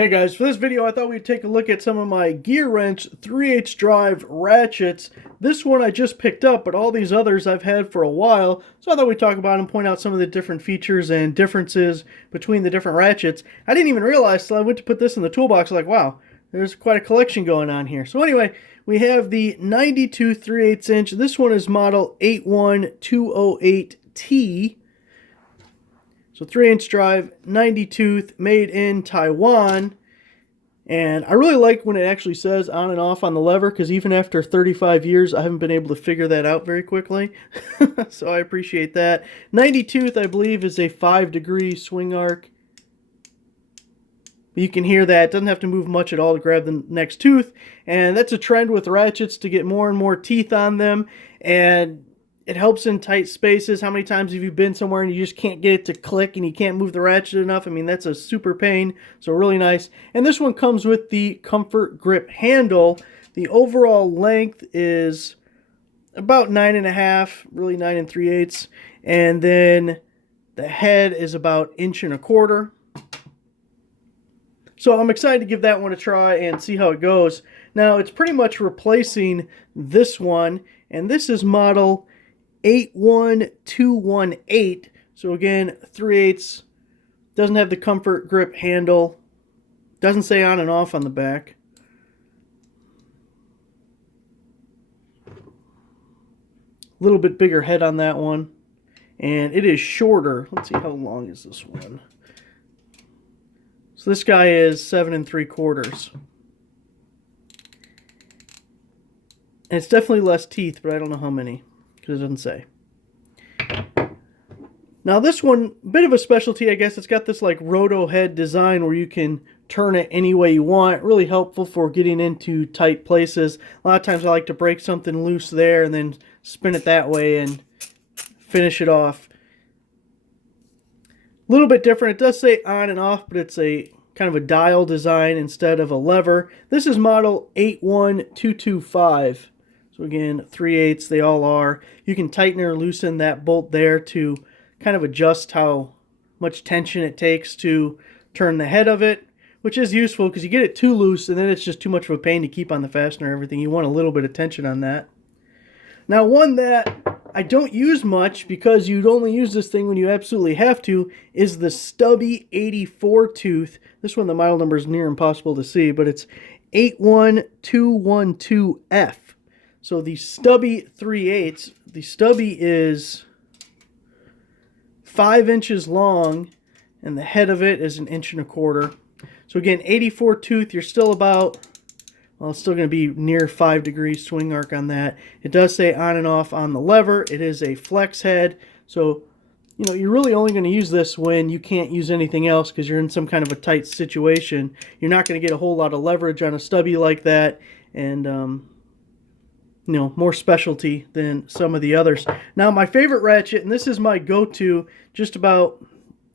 Hey guys, for this video I thought we'd take a look at some of my GearWrench 3/8 drive ratchets. This one I just picked up, but all these others I've had for a while, so I thought we'd talk about and point out some of the different features and differences between the different ratchets. I didn't even realize till I went to put this in the toolbox, like, wow, there's quite a collection going on here. So anyway, we have the 92 3/8 inch. This one is model 81208T. So 3/8 drive, 90 tooth, made in Taiwan. And I really like when it actually says on and off on the lever, because even after 35 years, I haven't been able to figure that out very quickly. So I appreciate that. 90 tooth, I believe, is a 5-degree swing arc. You can hear that. It doesn't have to move much at all to grab the next tooth. And that's a trend with ratchets, to get more and more teeth on them. And it helps in tight spaces. How many times have you been somewhere and you just can't get it to click and you can't move the ratchet enough? I mean, that's a super pain. So really nice. And this one comes with the comfort grip handle. The overall length is about 9.5, really 9 3/8. And then the head is about 1.25 inches. So I'm excited to give that one a try and see how it goes. Now, it's pretty much replacing this one, and this is model 81218. So again, 3/8, doesn't have the comfort grip handle, doesn't say on and off on the back. A little bit bigger head on that one, and it is shorter. Let's see, how long is this one? So this guy is 7 3/4. And it's definitely less teeth, but I don't know how many, because it doesn't say. Now this one, a bit of a specialty, I guess. It's got this like roto head design where you can turn it any way you want. Really helpful for getting into tight places. A lot of times I like to break something loose there and then spin it that way and finish it off. A little bit different. It does say on and off, but it's a kind of a dial design instead of a lever. This is model 81225. So again, 3/8, they all are. You can tighten or loosen that bolt there to kind of adjust how much tension it takes to turn the head of it, which is useful because you get it too loose and then it's just too much of a pain to keep on the fastener and everything. You want a little bit of tension on that. Now, one that I don't use much, because you'd only use this thing when you absolutely have to, is the Stubby 84 tooth. This one, the model number is near impossible to see, but it's 81212F. So the Stubby 3/8, the Stubby is 5 inches long, and the head of it is 1.25 inches. So again, 84 tooth, you're still about, well, it's still going to be near 5-degree swing arc on that. It does say on and off on the lever. It is a flex head. So, you know, you're really only going to use this when you can't use anything else because you're in some kind of a tight situation. You're not going to get a whole lot of leverage on a Stubby like that. And, you know, more specialty than some of the others. Now, my favorite ratchet, and this is my go-to just about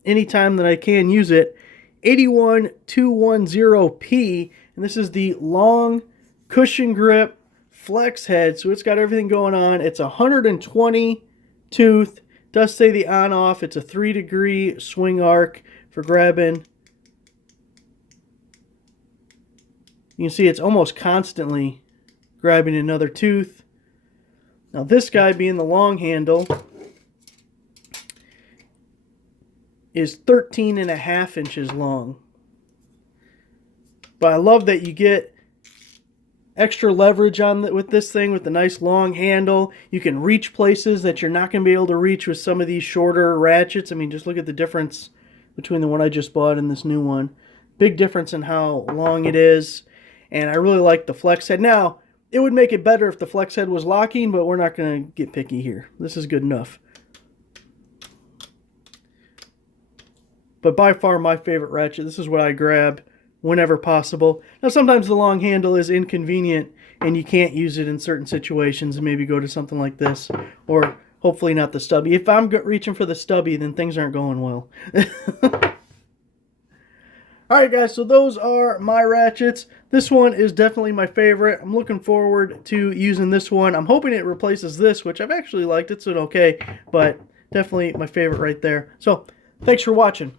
any time that I can use it, 81210P. And this is the long cushion grip flex head. So it's got everything going on. It's 120 tooth. Does say the on off. It's a 3-degree swing arc for grabbing. You can see it's almost constantly grabbing another tooth. Now this guy, being the long handle, is 13.5 inches long. But I love that you get extra leverage on with this thing with the nice long handle. You can reach places that you're not going to be able to reach with some of these shorter ratchets. I mean, just look at the difference between the one I just bought and this new one. Big difference in how long it is. And I really like the flex head. Now, it would make it better if the flex head was locking, but we're not going to get picky here. This is good enough. But by far my favorite ratchet. This is what I grab whenever possible. Now, sometimes the long handle is inconvenient and you can't use it in certain situations, and maybe go to something like this, or hopefully not the Stubby. If I'm reaching for the Stubby, then things aren't going well. Alright guys, so those are my ratchets. This one is definitely my favorite. I'm looking forward to using this one. I'm hoping it replaces this, which I've actually liked. It's an okay, but definitely my favorite right there. So, thanks for watching.